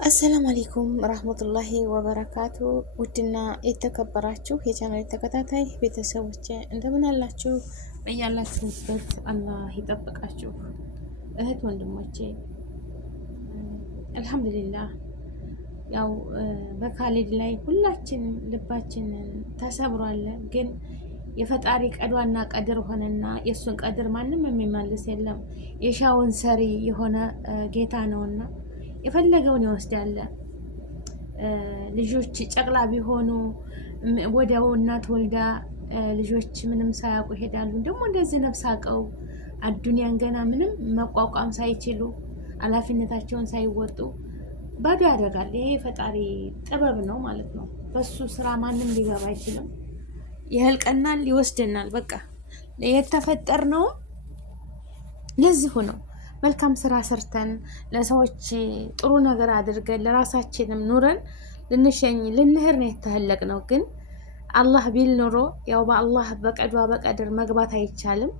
አሰላሙ አለይኩም ረህመቱላሂ ወበረካቱ። ውድና የተከበራችሁ የቻናል ተከታታይ ቤተሰቦች እንደምን አላችሁ? በያላችሁበት አላህ ይጠብቃችሁ። እህት ወንድሞቼ አልሐምዱሊላህ ያው በካሊድ ላይ ሁላችንም ልባችንን ተሰብሯል። ግን የፈጣሪ ቀዷና ቀድር ሆነና የእሱን ቀድር ማንም የሚመልስ የለም። የሻውን ሰሪ የሆነ ጌታ ነውና የፈለገውን ይወስዳል። ልጆች ጨቅላ ቢሆኑ ወዲያው እናት ወልዳ ልጆች ምንም ሳያውቁ ይሄዳሉ። ደግሞ እንደዚህ ነፍስ አውቀው አዱንያን ገና ምንም መቋቋም ሳይችሉ ኃላፊነታቸውን ሳይወጡ ባዶ ያደርጋል። ይሄ የፈጣሪ ጥበብ ነው ማለት ነው። በሱ ስራ ማንም ሊገባ አይችልም። ይህልቀናል፣ ይወስደናል። በቃ የተፈጠርነው ለዚሁ ነው። መልካም ስራ ሰርተን ለሰዎች ጥሩ ነገር አድርገን ለራሳችንም ኑረን ልንሄድ ነው የተህለቅ ነው። ግን አላህ ቢል ኖሮ ያው በአላህ በቀዷ በቀድር መግባት አይቻልም።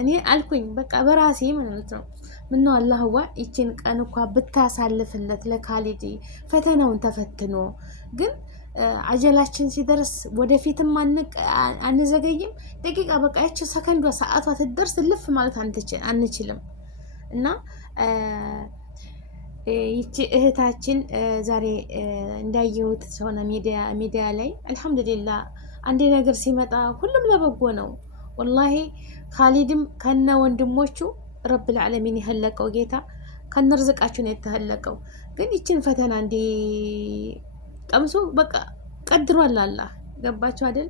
እኔ አልኩኝ በቃ በራሴ ማለት ነው። ምነው አላህዋ ይችን ቀን እንኳ ብታሳልፍለት ለካሊድ ፈተናውን ተፈትኖ ግን አጀላችን ሲደርስ ወደፊትም አንዘገይም። ደቂቃ በቃ ያቺው ሰከንዷ ሰዓቷ ትደርስ ልፍ ማለት አንችልም። እና ይቺ እህታችን ዛሬ እንዳየሁት ሆነ ሚዲያ ላይ አልሐምዱሊላህ አንዴ ነገር ሲመጣ ሁሉም ለበጎ ነው። ወላሂ ካሊድም ከነ ወንድሞቹ ረብል ዓለሚን የህለቀው ጌታ ከነ ርዝቃቸው ነው የተህለቀው። ግን ይችን ፈተና እንዲ ቀምሶ በቃ ቀድሯል አላህ። ገባቸው አይደል?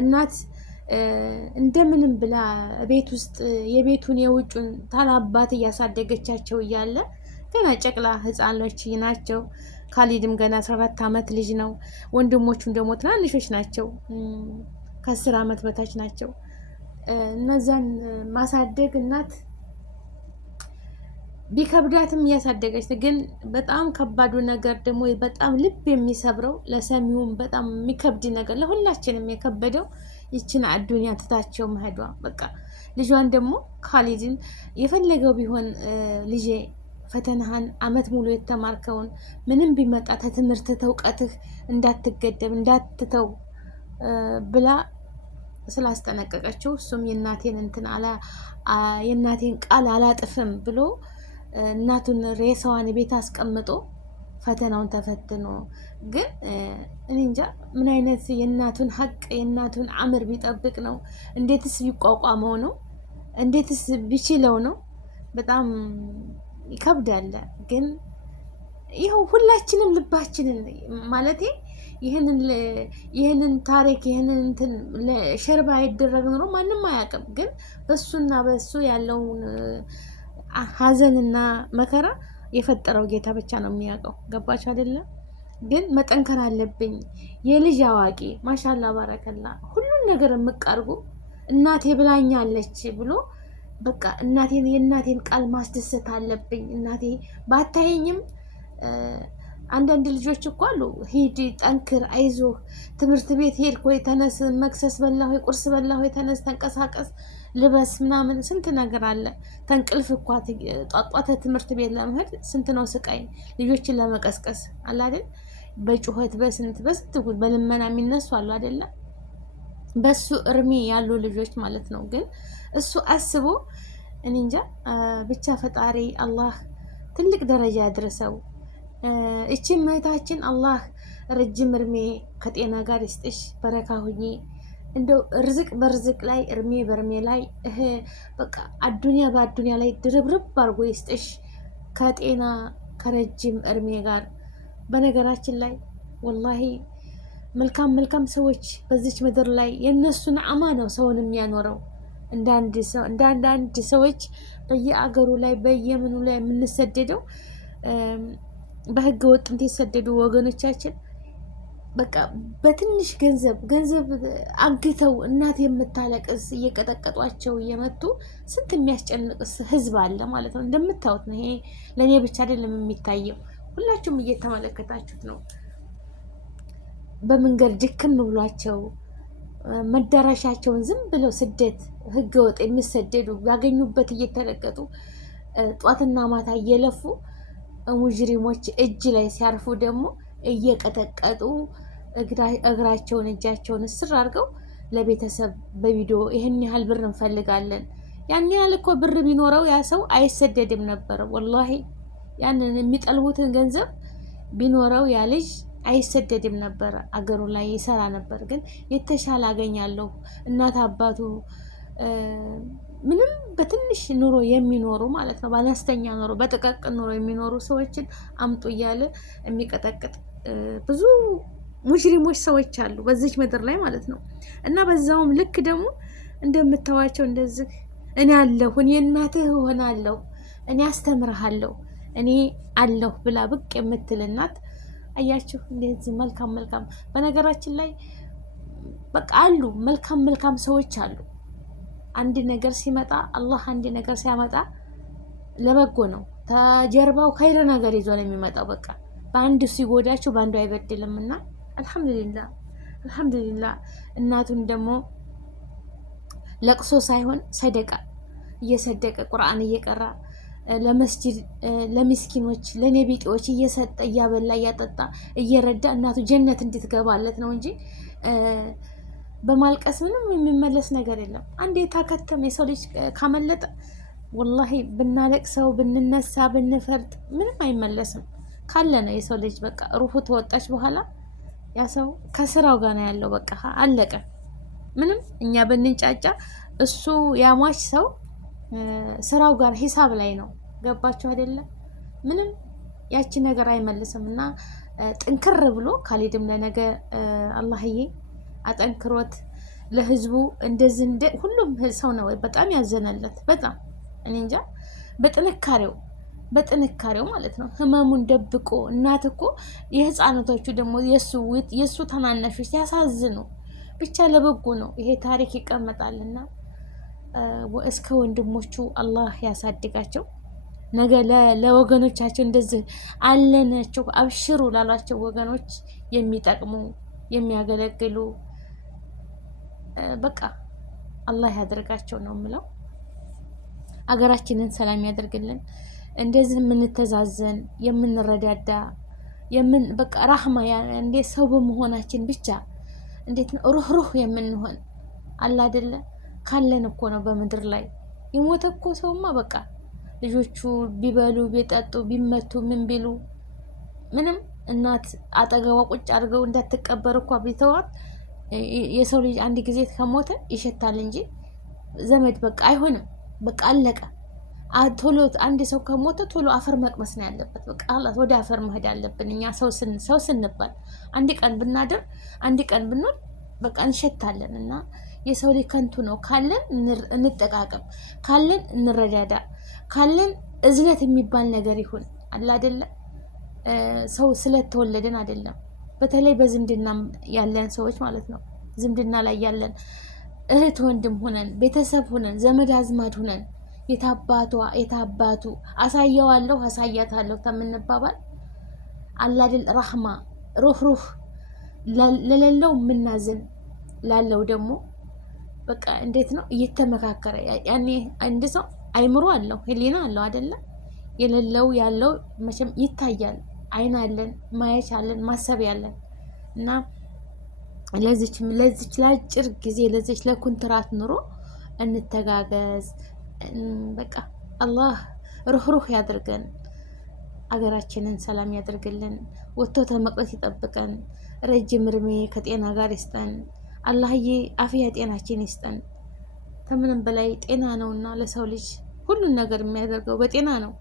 እናት እንደምንም ብላ ቤት ውስጥ የቤቱን የውጩን ታላባት እያሳደገቻቸው እያለ ገና ጨቅላ ህፃኖች ናቸው። ካሊድም ገና 14 ዓመት ልጅ ነው። ወንድሞቹም ደግሞ ትናንሾች ናቸው፣ ከ10 ዓመት በታች ናቸው። እነዛን ማሳደግ እናት ቢከብዳትም እያሳደገች ግን በጣም ከባዱ ነገር ደግሞ በጣም ልብ የሚሰብረው ለሰሚውም በጣም የሚከብድ ነገር ለሁላችንም የከበደው ይችን አዱንያ ትታቸው መሄዷ። በቃ ልጇን ደግሞ ካሊድን የፈለገው ቢሆን ልጄ ፈተናህን አመት ሙሉ የተማርከውን ምንም ቢመጣ ከትምህርት ተውቀትህ እንዳትገደብ እንዳትተው ብላ ስላስጠነቀቀችው እሱም የእናቴን ቃል አላጥፍም ብሎ እናቱን ሬሳዋን ቤት አስቀምጦ ፈተናውን ተፈትኖ ግን እኔ እንጃ ምን አይነት የእናቱን ሀቅ የእናቱን አምር ቢጠብቅ ነው? እንዴትስ ቢቋቋመው ነው? እንዴትስ ቢችለው ነው? በጣም ይከብዳል። ግን ይኸው ሁላችንም ልባችንን ማለቴ ይህንን ታሪክ ይህንን እንትን ለሸርባ አይደረግ ኖሮ ማንም አያውቅም። ግን በሱና በሱ ያለውን ሀዘንና መከራ የፈጠረው ጌታ ብቻ ነው የሚያውቀው። ገባችሁ አይደለም? ግን መጠንከር አለብኝ። የልጅ አዋቂ ማሻላ ባረከላ ሁሉን ነገር የምቃርጉ እናቴ ብላኛለች ብሎ በቃ የእናቴን ቃል ማስደሰት አለብኝ። እናቴ ባታየኝም አንዳንድ ልጆች እኮ አሉ፣ ሂድ፣ ጠንክር፣ አይዞህ፣ ትምህርት ቤት ሄድ ኮይ ተነስ፣ መክሰስ በላ ሆይ፣ ቁርስ በላ ሆይ፣ ተነስ፣ ተንቀሳቀስ፣ ልበስ ምናምን ስንት ነገር አለ። ተንቅልፍ እኳ ጧጧተ ትምህርት ቤት ለመሄድ ስንት ነው ስቃይ። ልጆችን ለመቀስቀስ አለ አይደል? በጩኸት በስንት በልመና የሚነሱ አሉ አይደለ? በሱ እርሜ ያሉ ልጆች ማለት ነው። ግን እሱ አስቦ እኔ እንጃ ብቻ ፈጣሪ አላህ ትልቅ ደረጃ ያድርሰው። እቺ እህታችን አላህ ረጅም እርሜ ከጤና ጋር ይስጥሽ፣ በረካ ሁኚ። እንደው ርዝቅ በርዝቅ ላይ እርሜ በእርሜ ላይ በቃ አዱንያ በአዱንያ ላይ ድርብርብ አድርጎ ይስጥሽ ከጤና ከረጅም እርሜ ጋር። በነገራችን ላይ ወላሂ መልካም ሰዎች በዚች ምድር ላይ የእነሱን አማ ነው ሰውን የሚያኖረው። እንዳንዳንድ ሰዎች በየአገሩ ላይ በየምኑ ላይ የምንሰደደው በህገ ወጥ የተሰደዱ ወገኖቻችን በቃ በትንሽ ገንዘብ አግተው እናት የምታለቅስ እየቀጠቀጧቸው እየመቱ ስንት የሚያስጨንቅስ ህዝብ አለ ማለት ነው። እንደምታዩት ነው። ይሄ ለእኔ ብቻ አይደለም የሚታየው፣ ሁላችሁም እየተመለከታችሁት ነው። በመንገድ ድክም ብሏቸው መዳረሻቸውን ዝም ብለው ስደት ህገ ወጥ የሚሰደዱ ያገኙበት እየተለቀጡ ጧትና ማታ እየለፉ ሙጅሪሞች እጅ ላይ ሲያርፉ ደግሞ እየቀጠቀጡ እግራቸውን እጃቸውን እስር አድርገው ለቤተሰብ በቪዲዮ ይህን ያህል ብር እንፈልጋለን። ያን ያህል እኮ ብር ቢኖረው ያ ሰው አይሰደድም ነበር። ወላሂ ያንን የሚጠልቡትን ገንዘብ ቢኖረው ያ ልጅ አይሰደድም ነበር፣ አገሩ ላይ ይሰራ ነበር። ግን የተሻለ አገኛለሁ እናት አባቱ ምንም በትንሽ ኑሮ የሚኖሩ ማለት ነው፣ በአነስተኛ ኑሮ በጥቃቅን ኑሮ የሚኖሩ ሰዎችን አምጡ እያለ የሚቀጠቅጥ ብዙ ሙጅሪሞች ሰዎች አሉ በዚች ምድር ላይ ማለት ነው። እና በዛውም ልክ ደግሞ እንደምታዋቸው እንደዚህ እኔ አለሁ፣ እኔ እናትህ እሆናለሁ፣ እኔ አስተምርሃለሁ፣ እኔ አለሁ ብላ ብቅ የምትል እናት አያችሁ። እንደዚህ መልካም መልካም በነገራችን ላይ በቃ አሉ መልካም መልካም ሰዎች አሉ። አንድ ነገር ሲመጣ አላህ አንድ ነገር ሲያመጣ ለበጎ ነው። ተጀርባው ኸይር ነገር ይዞ ነው የሚመጣው። በቃ በአንዱ ሲጎዳችሁ በአንዱ አይበድልም። እና አልሐምዱሊላህ አልሐምዱሊላህ። እናቱን ደግሞ ለቅሶ ሳይሆን ሰደቃ እየሰደቀ ቁርአን እየቀራ ለመስጂድ ለሚስኪኖች ለኔ ቢጤዎች እየሰጠ እያበላ እያጠጣ እየረዳ እናቱ ጀነት እንድትገባለት ነው እንጂ በማልቀስ ምንም የሚመለስ ነገር የለም። አንዴ ታከተም የሰው ልጅ ካመለጠ ወላሂ ብናለቅሰው ብንነሳ ብንፈርድ ምንም አይመለስም። ካለ ነው የሰው ልጅ በቃ ሩሁ ተወጣች በኋላ ያ ሰው ከስራው ጋር ነው ያለው። በቃ አለቀ። ምንም እኛ ብንጫጫ እሱ ያሟች ሰው ስራው ጋር ሂሳብ ላይ ነው። ገባችሁ አይደለም? ምንም ያቺ ነገር አይመልስም። እና ጥንክር ብሎ ካልሄድም ለነገ አላህዬ አጠንክሮት ለህዝቡ እንደዚህ ሁሉም ሰው ነው በጣም ያዘነለት። በጣም እኔ እንጃ በጥንካሬው ማለት ነው ህመሙን ደብቆ። እናት እኮ የህፃናቶቹ ደግሞ የእሱ ተናናሾች ሲያሳዝኑ ብቻ ለበጎ ነው ይሄ ታሪክ ይቀመጣልና እስከ ወንድሞቹ አላህ ያሳድጋቸው። ነገ ለወገኖቻቸው እንደዚህ አለናቸው አብሽሩ ላሏቸው ወገኖች የሚጠቅሙ የሚያገለግሉ በቃ አላህ ያደርጋቸው ነው የምለው። አገራችንን ሰላም ያደርግልን። እንደዚህ የምንተዛዘን የምንረዳዳ በቃ ራህማ እንደ ሰው በመሆናችን ብቻ እንዴት ነው ሩህ የምንሆን አላ አይደለ? ካለን እኮ ነው በምድር ላይ የሞተ እኮ ሰውማ በቃ ልጆቹ ቢበሉ ቢጠጡ ቢመቱ ምን ቢሉ ምንም እናት አጠገቧ ቁጭ አድርገው እንዳትቀበር እኮ ቢተዋት የሰው ልጅ አንድ ጊዜ ከሞተ ይሸታል እንጂ ዘመድ በቃ አይሆንም። በቃ አለቀ። ቶሎ አንድ ሰው ከሞተ ቶሎ አፈር መቅመስ ነው ያለበት። በቃ ወደ አፈር መሄድ አለብን እኛ ሰው ስንባል። አንድ ቀን ብናድር አንድ ቀን ብንወል በቃ እንሸታለን። እና የሰው ልጅ ከንቱ ነው። ካለን እንጠቃቀም፣ ካለን እንረዳዳ፣ ካለን እዝነት የሚባል ነገር ይሁን አለ አይደለ? ሰው ስለተወለደን አይደለም። በተለይ በዝምድና ያለን ሰዎች ማለት ነው። ዝምድና ላይ ያለን እህት ወንድም ሁነን ቤተሰብ ሁነን ዘመድ አዝማድ ሁነን የታባቱ አሳየዋለሁ አሳያታለሁ ከምንባባል አላድል ራህማ ሩህ ለሌለው የምናዝን ላለው ደግሞ በቃ እንዴት ነው እየተመካከረ ያኔ አንድ ሰው አይምሮ አለው ህሊና አለው አይደለ? የሌለው ያለው መቼም ይታያል። አይን አለን፣ ማየት አለን፣ ማሰብ ያለን እና ለዚች ለአጭር ጊዜ ለዚች ለኩንትራት ኑሮ እንተጋገዝ። በቃ አላህ ሩህ ያድርገን፣ አገራችንን ሰላም ያድርግልን፣ ወጥቶ ተመቅረት ይጠብቀን፣ ረጅም እድሜ ከጤና ጋር ይስጠን። አላህዬ አፍያ ጤናችን ይስጠን። ከምንም በላይ ጤና ነውና ለሰው ልጅ ሁሉን ነገር የሚያደርገው በጤና ነው።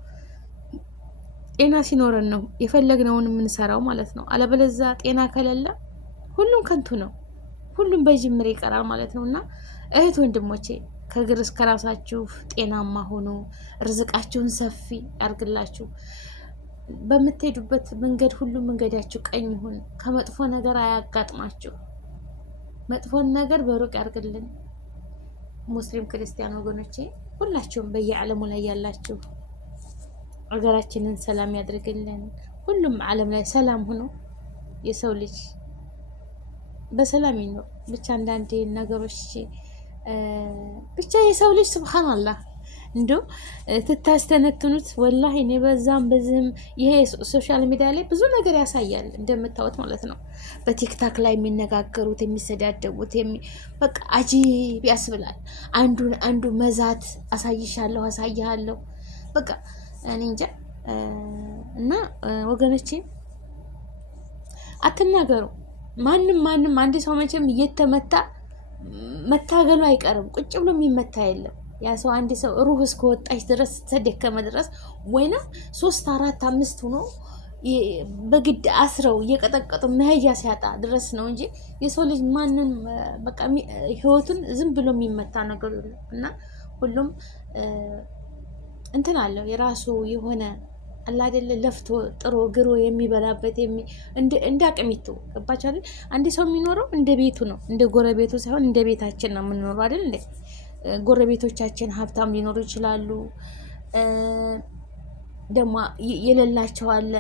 ጤና ሲኖረን ነው የፈለግነውን የምንሰራው ማለት ነው። አለበለዛ ጤና ከሌለ ሁሉም ከንቱ ነው፣ ሁሉም በጅምር ይቀራል ማለት ነው። እና እህት ወንድሞቼ ከእግር እስከ ራሳችሁ ጤናማ ሆኖ ርዝቃችሁን ሰፊ ያርግላችሁ። በምትሄዱበት መንገድ ሁሉ መንገዳችሁ ቀኝ ይሁን። ከመጥፎ ነገር አያጋጥማችሁ። መጥፎን ነገር በሩቅ ያርግልን። ሙስሊም ክርስቲያን ወገኖቼ ሁላችሁም በየዓለሙ ላይ ያላችሁ ሀገራችንን ሰላም ያድርግልን። ሁሉም ዓለም ላይ ሰላም ሆኖ የሰው ልጅ በሰላም ይኖር። ብቻ አንዳንድ ነገሮች ብቻ የሰው ልጅ ሱብሃንአላህ እንደው ትታስተነትኑት ወላሂ እኔ በዛም በዚህም ይሄ ሶሻል ሚዲያ ላይ ብዙ ነገር ያሳያል እንደምታዩት ማለት ነው። በቲክታክ ላይ የሚነጋገሩት የሚሰዳደቡት በቃ አጂብ ያስብላል። አንዱ መዛት አሳይሃለሁ በቃ እኔ እንጃ። እና ወገኖቼ አትናገሩ። ማንም አንድ ሰው መቼም እየተመታ መታገሉ አይቀርም። ቁጭ ብሎ የሚመታ የለም። ያ ሰው አንድ ሰው ሩህ እስከወጣች ድረስ ተደከመ ድረስ ወይንም 3 4 5 ሆኖ በግድ አስረው እየቀጠቀጡ መሄጃ ሲያጣ ድረስ ነው እንጂ የሰው ልጅ ማንም በቃ ህይወቱን ዝም ብሎ የሚመታ ነገር የለም። እና ሁሉም እንትን አለው የራሱ የሆነ አላ አይደለ ለፍቶ ጥሮ ግሮ የሚበላበት እንደ አቅሚቱ ገባች አይደል? አንድ ሰው የሚኖረው እንደ ቤቱ ነው፣ እንደ ጎረቤቱ ሳይሆን እንደ ቤታችን ነው የምንኖረው አይደል እንዴ? ጎረቤቶቻችን ሀብታም ሊኖሩ ይችላሉ፣ ደግሞ የሌላቸው አለ።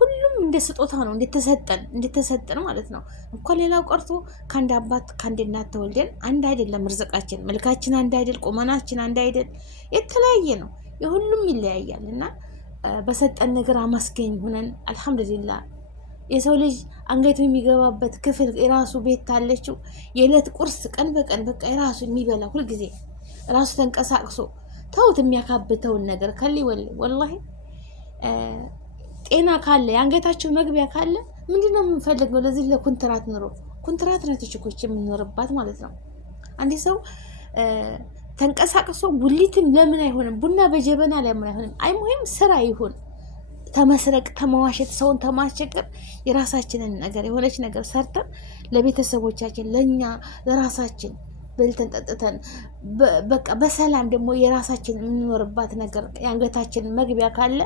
ሁሉም እንደ ስጦታ ነው እንደተሰጠን ማለት ነው። እንኳን ሌላው ቀርቶ ከአንድ አባት ከአንድ እናት ተወልደን አንድ አይደለም ርዝቃችን፣ መልካችን አንድ አይደል፣ ቁመናችን አንድ አይደል፣ የተለያየ ነው። የሁሉም ይለያያል እና በሰጠን ነገር አመስገኝ ሁነን አልሐምዱሊላህ። የሰው ልጅ አንገቱ የሚገባበት ክፍል የራሱ ቤት ታለችው የዕለት ቁርስ ቀን በቀን በቃ የራሱ የሚበላ ሁልጊዜ ራሱ ተንቀሳቅሶ ተውት የሚያካብተውን ነገር ከሊ ወላሂ ጤና ካለ የአንገታችን መግቢያ ካለ ምንድነው የምንፈልገው? ለዚህ ለኮንትራት ኑሮ ኮንትራት ነው ተችኮች የምንኖርባት ማለት ነው። አንድ ሰው ተንቀሳቅሶ ጉሊትም ለምን አይሆንም? ቡና በጀበና ለምን አይሆንም? አይሙሂም ስራ ይሁን ተመስረቅ ተመዋሸት ሰውን ተማስቸገር የራሳችንን ነገር የሆነች ነገር ሰርተን ለቤተሰቦቻችን ለኛ ለራሳችን በልተን ጠጥተን በቃ በሰላም ደግሞ የራሳችን የምንኖርባት ነገር የአንገታችን መግቢያ ካለ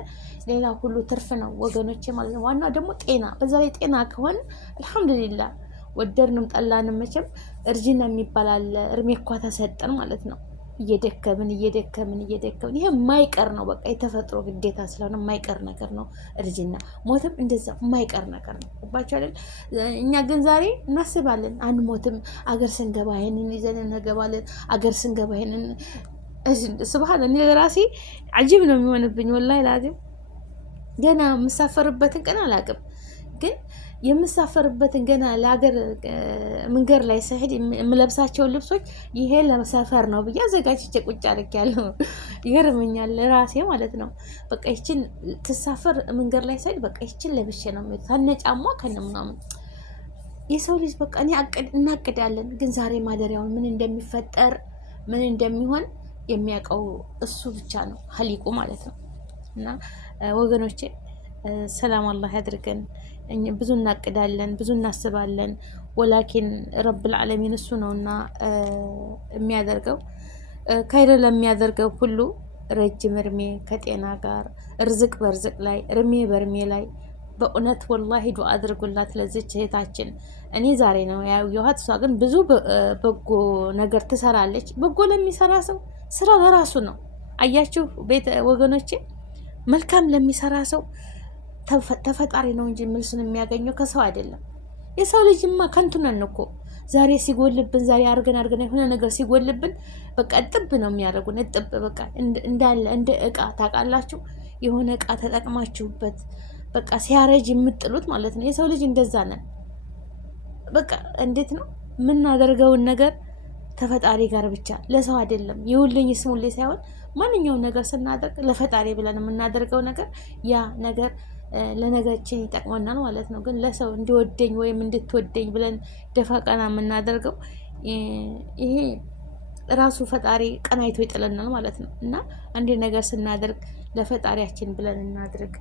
ሌላ ሁሉ ትርፍ ነው ወገኖቼ ማለት ነው። ዋናው ደግሞ ጤና። በዛ ላይ ጤና ከሆነ አልሐምዱሊላህ ወደድንም ጠላንም መቼም እርጅና የሚባል አለ። እርሜ እኳ ተሰጠን ማለት ነው። እየደከምን ይሄ የማይቀር ነው። በቃ የተፈጥሮ ግዴታ ስለሆነ የማይቀር ነገር ነው። እርጅና ሞትም እንደዛ የማይቀር ነገር ነው። ባቸው አይደል? እኛ ግን ዛሬ እናስባለን አንሞትም፣ አገር ስንገባ ይሄንን ይዘን እንገባለን፣ አገር ስንገባ ይሄንን ስብሃን እኔ ራሴ አጂብ ነው የሚሆንብኝ ወላሂ ላዚም። ገና የምሳፈርበትን ቀን አላውቅም ግን የምሳፈርበትን ገና ለሀገር መንገድ ላይ ስሄድ የምለብሳቸው ልብሶች ይሄ ለሰፈር ነው ብዬ አዘጋጅቼ ቁጭ አድርጌያለሁ። ይገርመኛል ራሴ ማለት ነው። በቃ ይችን ትሳፈር መንገድ ላይ ስሄድ በቃ ይችን ለብሼ ነው ከነጫማ ከነምናምን። የሰው ልጅ በቃ እናቅዳለን፣ ግን ዛሬ ማደሪያውን ምን እንደሚፈጠር ምን እንደሚሆን የሚያውቀው እሱ ብቻ ነው፣ ሀሊቁ ማለት ነው። እና ወገኖቼ ሰላም አላህ ያድርገን። ብዙ እናቅዳለን፣ ብዙ እናስባለን። ወላኪን ረብል ዓለሚን እሱ ነውና የሚያደርገው ከይረ ለሚያደርገው ሁሉ ረጅም እርሜ ከጤና ጋር እርዝቅ በርዝቅ ላይ እርሜ በእርሜ ላይ በእውነት ወላሂ ዱዓ አድርጉላት ለዚች እህታችን። እኔ ዛሬ ነው ያየኋት። እሷ ግን ብዙ በጎ ነገር ትሰራለች። በጎ ለሚሰራ ሰው ስራ ለራሱ ነው። አያችሁ ቤት ወገኖቼ፣ መልካም ለሚሰራ ሰው ተፈጣሪ ነው እንጂ መልሱን የሚያገኘው ከሰው አይደለም። የሰው ልጅማ ከንቱ ነን እኮ። ዛሬ ሲጎልብን ዛሬ አርገን የሆነ ነገር ሲጎልብን በቃ እጥብ ነው የሚያደርጉን። እጥብ በቃ እንዳለ እንደ እቃ ታውቃላችሁ፣ የሆነ እቃ ተጠቅማችሁበት በቃ ሲያረጅ የምጥሉት ማለት ነው። የሰው ልጅ እንደዛ ነን። በቃ እንዴት ነው የምናደርገውን ነገር ከፈጣሪ ጋር ብቻ ለሰው አይደለም። ይውልኝ ስሙልኝ ሳይሆን ማንኛውም ነገር ስናደርግ ለፈጣሪ ብለን የምናደርገው ነገር ያ ነገር ለነገችን ይጠቅመናል ማለት ነው። ግን ለሰው እንዲወደኝ ወይም እንድትወደኝ ብለን ደፋ ቀና የምናደርገው ይሄ ራሱ ፈጣሪ ቀናይቶ ይጥለናል ማለት ነው። እና አንድ ነገር ስናደርግ ለፈጣሪያችን ብለን እናድርግ።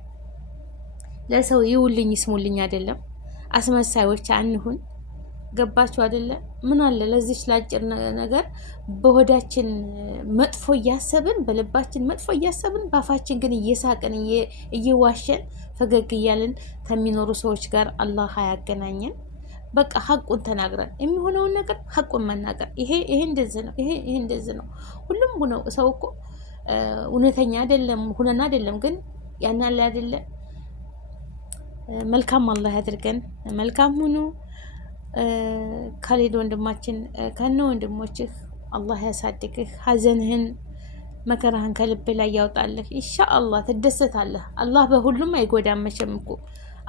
ለሰው ይውልኝ ይስሙልኝ አይደለም። አስመሳዮች አንሁን። ገባችሁ አይደለ? ምን አለ ለዚች ላጭር ነገር በሆዳችን መጥፎ እያሰብን በልባችን መጥፎ እያሰብን በአፋችን ግን እየሳቅን እየዋሸን ፈገግ እያልን ከሚኖሩ ሰዎች ጋር አላህ አያገናኘን። በቃ ሀቁን ተናግረን የሚሆነውን ነገር ሀቁን መናገር። ይሄ እንደዚህ ነው፣ ይሄ እንደዚህ ነው። ሁሉም ሰው እኮ እውነተኛ አይደለም ሁነና አይደለም፣ ግን ያን ያለ አይደለ። መልካም አላህ ያድርገን። መልካም ሁኑ። ካሊድ ወንድማችን ከነ ወንድሞችህ አላህ ያሳድግህ። ሀዘንህን መከራህን ከልብ ላይ ያውጣልህ። ኢንሻአላህ ትደሰታለህ። አላህ በሁሉም አይጎዳም መቼም እኮ።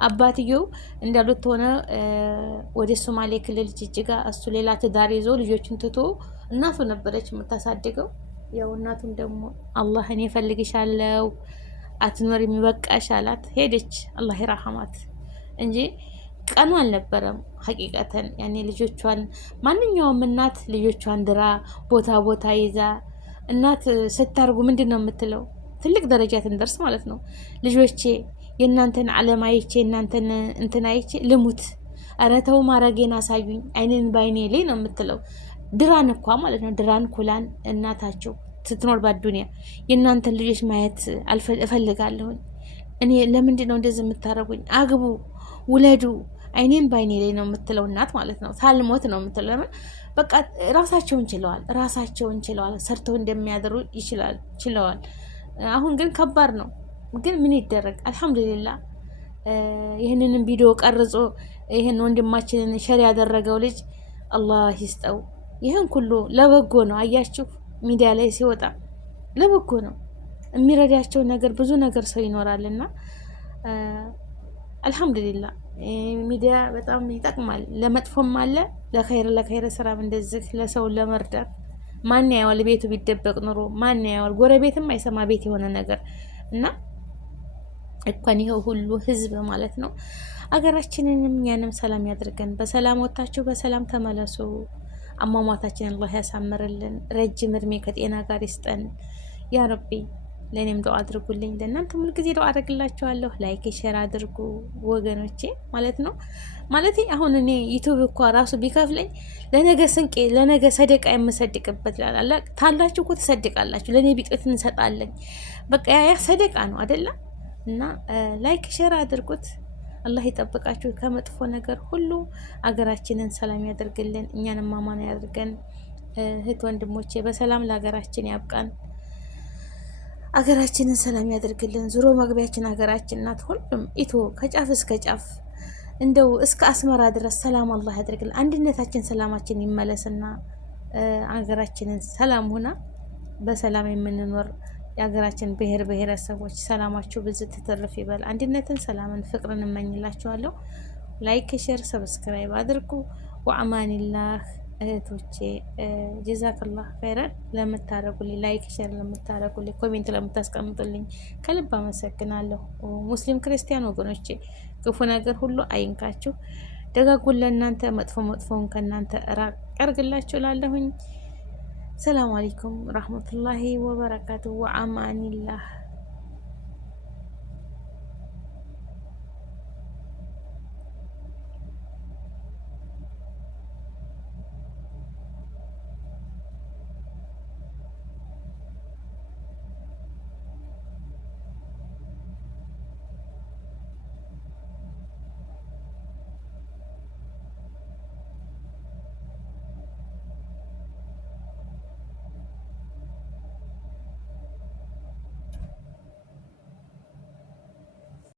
አባትየው እንዳሉት ሆነ ወደ ሶማሌ ክልል ጅጅጋ፣ እሱ ሌላ ትዳር ይዞ ልጆችን ትቶ እናቱ ነበረች የምታሳድገው። ያው እናቱም ደግሞ አላህ እኔ እፈልግሻለሁ አትኖር የሚበቃሽ አላት። ሄደች። አላህ ይራህማት እንጂ ቀኑ አልነበረም። ሀቂቀተን ያኔ ልጆቿን ማንኛውም እናት ልጆቿን ድራ ቦታ ቦታ ይዛ እናት ስታርጉ ምንድን ነው የምትለው? ትልቅ ደረጃ ትንደርስ ማለት ነው። ልጆቼ የእናንተን ዓለም አይቼ እናንተን እንትን አይቼ ልሙት፣ ኧረ ተው ማረጌን አሳዩኝ አይንን ባይኔ ላይ ነው የምትለው። ድራን እኳ ማለት ነው። ድራን ኩላን እናታቸው ስትኖር ባዱኒያ የእናንተን ልጆች ማየት እፈልጋለሁኝ። እኔ ለምንድን ነው እንደዚህ የምታረጉኝ? አግቡ፣ ውለዱ፣ አይኔን ባይኔ ላይ ነው የምትለው እናት ማለት ነው። ሳልሞት ነው የምትለው። ለምን በቃ ራሳቸውን ችለዋል። ሰርተው እንደሚያድሩ ችለዋል። አሁን ግን ከባድ ነው። ግን ምን ይደረግ? አልሐምዱሊላህ ይህንንም ቪዲዮ ቀርጾ ይህን ወንድማችንን ሸር ያደረገው ልጅ አላህ ይስጠው። ይህን ሁሉ ለበጎ ነው። አያችሁ ሚዲያ ላይ ሲወጣ ለበጎ ነው። የሚረዳቸው ነገር ብዙ ነገር ሰው ይኖራልና አልሐምዱሊላህ ሚዲያ በጣም ይጠቅማል። ለመጥፎም አለ ለኸይር ስራም እንደዚህ ለሰው ለመርዳት ማን ያየዋል? ቤቱ ቢደበቅ ኑሮ ማን ያየዋል? ጎረቤትም አይሰማ ቤት የሆነ ነገር እና እንኳን ይሄው ሁሉ ህዝብ ማለት ነው። አገራችንንም እኛንም ሰላም ያድርገን። በሰላም ወጣችሁ በሰላም ተመለሱ። አሟሟታችን አላህ ያሳምርልን። ረጅም እድሜ ከጤና ጋር ይስጠን ያ ረቢ። ለእኔም ዱዓ አድርጉልኝ፣ ለእናንተም ሁልጊዜ ዱዓ አድርግላችኋለሁ። ላይክ ሼር አድርጉ ወገኖቼ ማለት ነው። ማለት አሁን እኔ ዩቲዩብ እኮ ራሱ ቢከፍለኝ ለነገ ስንቄ ለነገ ሰደቃ የምሰድቅበት ይላል። ታላችሁ እኮ ትሰድቃላችሁ፣ ለእኔ ቢጤት እንሰጣለን። በቃ ያ ሰደቃ ነው አይደለም? እና ላይክ ሼር አድርጉት። አላህ ይጠብቃችሁ ከመጥፎ ነገር ሁሉ። አገራችንን ሰላም ያደርግልን፣ እኛንም አማን ያድርገን። እህት ወንድሞቼ በሰላም ለሀገራችን ያብቃን። አገራችንን ሰላም ያደርግልን። ዙሮ መግቢያችን ሀገራችን ናት። ሁሉም ኢትዮ ከጫፍ እስከ ጫፍ እንደው እስከ አስመራ ድረስ ሰላም አላህ ያደርግልን። አንድነታችን ሰላማችን ይመለስና አገራችንን ሰላም ሆና በሰላም የምንኖር የሀገራችን ብሔር ብሔረሰቦች ሰላማችሁ ብዝት ትትርፍ ይበል። አንድነትን፣ ሰላምን፣ ፍቅርን እመኝላችኋለሁ። ላይክ ሼር ሰብስክራይብ አድርጉ። ወአማኒላህ እህቶቼ ጀዛከላህ ኸይረን ለምታረጉልኝ፣ ላይክ ሼር ለምታረጉልኝ፣ ኮሜንት ለምታስቀምጡልኝ ከልብ አመሰግናለሁ። ሙስሊም ክርስቲያን ወገኖቼ ክፉ ነገር ሁሉ አይንካችሁ። ደጋጉን ለእናንተ መጥፎውን ከእናንተ ራቅ ያርግላችሁ እላለሁኝ። ሰላም አለይኩም ረህመቱላሂ ወበረካቱ። ወአማኒላህ